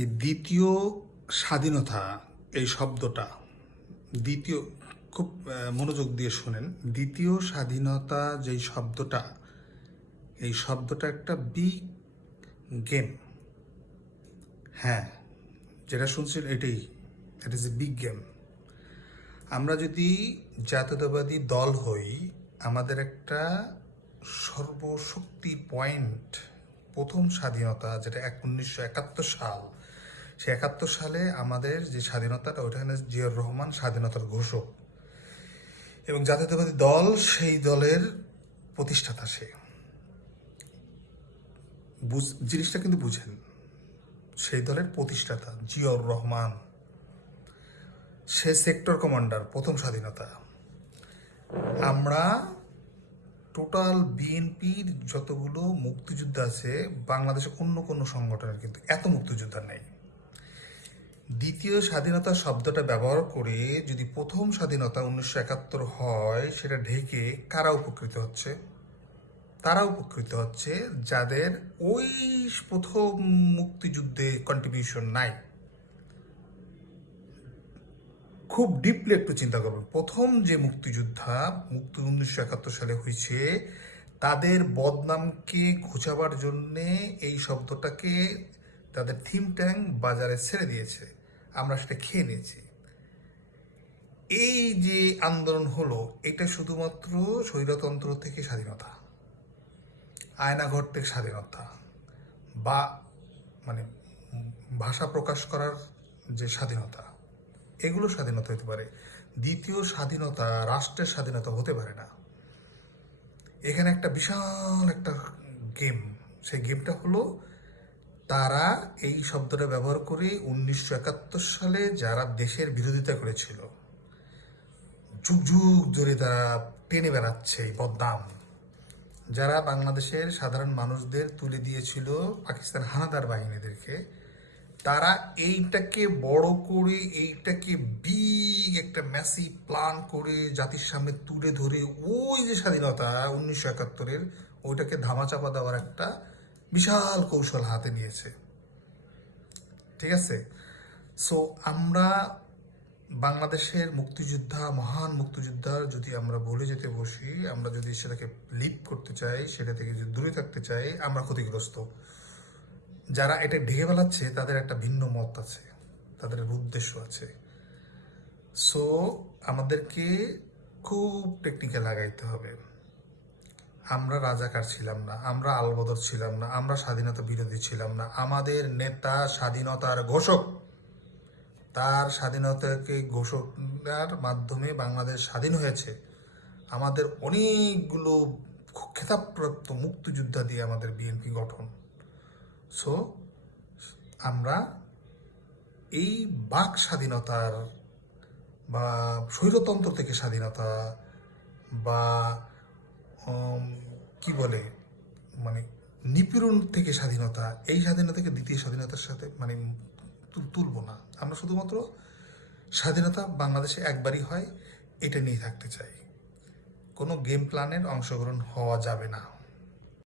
এই দ্বিতীয় স্বাধীনতা, এই শব্দটা, দ্বিতীয়, খুব মনোযোগ দিয়ে শোনেন। দ্বিতীয় স্বাধীনতা যেই শব্দটা, এই শব্দটা একটা বিগ গেম হ্যাঁ যেটা শুনছেন এটাই it is a big game আমরা যদি জাতীয়তাবাদী দল হই, আমাদের একটা সর্বশক্তি পয়েন্ট প্রথম স্বাধীনতা, যেটা এক উনিশশো একাত্তর সাল সে একাত্তর সালে আমাদের যে স্বাধীনতাটা ওইখানে জিয়র রহমান স্বাধীনতার ঘোষক। এবং জাতীয়তাবাদী দল, সেই দলের প্রতিষ্ঠাতা সে। বুঝ- জিনিসটা কিন্তু বুঝেন। সেই দলের প্রতিষ্ঠাতা জিয়র রহমান। সে সেক্টর কমান্ডার, প্রথম স্বাধীনতা। আমরা টোটাল বিএনপির যতগুলো মুক্তিযুদ্ধ আছে, বাংলাদেশে অন্য কোনো সংগঠনের কিন্তু এত মুক্তিযোদ্ধা নেই। দ্বিতীয় স্বাধীনতা শব্দটা ব্যবহার করে যদি প্রথম স্বাধীনতা উনিশশো একাত্তর হয়, সেটা ঢেকে কারা উপকৃত হচ্ছে? তারা উপকৃত হচ্ছে যাদের ওই প্রথম মুক্তিযুদ্ধে কন্ট্রিবিউশন নাই। খুব ডিপলি একটু চিন্তা করবেন। প্রথম যে মুক্তিযোদ্ধা মুক্তি উনিশশো একাত্তর সালে হয়েছে, তাদের বদনামকে ঘোচাবার জন্যে এই শব্দটাকে তাদের থিম ট্যাঙ্ক বাজারে ছেড়ে দিয়েছে। আমরা সেটা খেয়ে নিয়েছি। এই যে আন্দোলন হলো, এটা শুধুমাত্র স্বৈরতন্ত্র থেকে স্বাধীনতা আয়নাঘর থেকে স্বাধীনতা বা মানে ভাষা প্রকাশ করার যে স্বাধীনতা, এগুলো স্বাধীনতা হতে পারে। দ্বিতীয় স্বাধীনতা, রাষ্ট্রের স্বাধীনতা হতে পারে না। এখানে একটা বিশাল একটা গেম সেই গেমটা হলো তারা এই শব্দটা ব্যবহার করে উনিশশো একাত্তর সালে যারা দেশের বিরোধিতা করেছিল, যুগ যুগ ধরে তারা টেনে বেড়াচ্ছে এই বদনাম। যারা বাংলাদেশের সাধারণ মানুষদের তুলে দিয়েছিল পাকিস্তান হানাদার বাহিনীদেরকে, তারা এইটাকে বড় করে, এইটাকে বিগ একটা ম্যাসি প্ল্যান করে জাতির সামনে তুলে ধরে ওই যে স্বাধীনতা উনিশশো একাত্তরের, ওইটাকে ধামাচাপা দেওয়ার একটা বিশাল কৌশল হাতে নিয়েছে। ঠিক আছে? সো আমরা বাংলাদেশের মুক্তিযোদ্ধা, মহান মুক্তিযোদ্ধার যদি আমরা ভুলে যেতে বসি, আমরা যদি সেটাকে লিপ করতে চাই, সেটা থেকে যদি দূরে থাকতে চাই, আমরা ক্ষতিগ্রস্ত। যারা এটা ঢেকে বেলাচ্ছে তাদের একটা ভিন্ন মত আছে, তাদের উদ্দেশ্য আছে। সো আমাদেরকে খুব টেকনিক্যাল লাগাইতে হবে। আমরা রাজাকার ছিলাম না, আমরা আলবদর ছিলাম না, আমরা স্বাধীনতা বিরোধী ছিলাম না। আমাদের নেতা স্বাধীনতার ঘোষক, তার স্বাধীনতাকে ঘোষণার মাধ্যমে বাংলাদেশ স্বাধীন হয়েছে। আমাদের অনেকগুলো খেতাবপ্রাপ্ত মুক্তিযোদ্ধা দিয়ে আমাদের বিএনপি গঠন। সো আমরা এই বাক স্বাধীনতার বা স্বৈরতন্ত্র থেকে স্বাধীনতা বা কি বলে মানে নিপীড়ন থেকে স্বাধীনতা, এই স্বাধীনতাকে দ্বিতীয় স্বাধীনতার সাথে মানে তুলব না। আমরা শুধুমাত্র স্বাধীনতা বাংলাদেশে একবারই হয়, এটা নিয়ে থাকতে চাই। কোনো গেম প্ল্যানের অংশগ্রহণ হওয়া যাবে না।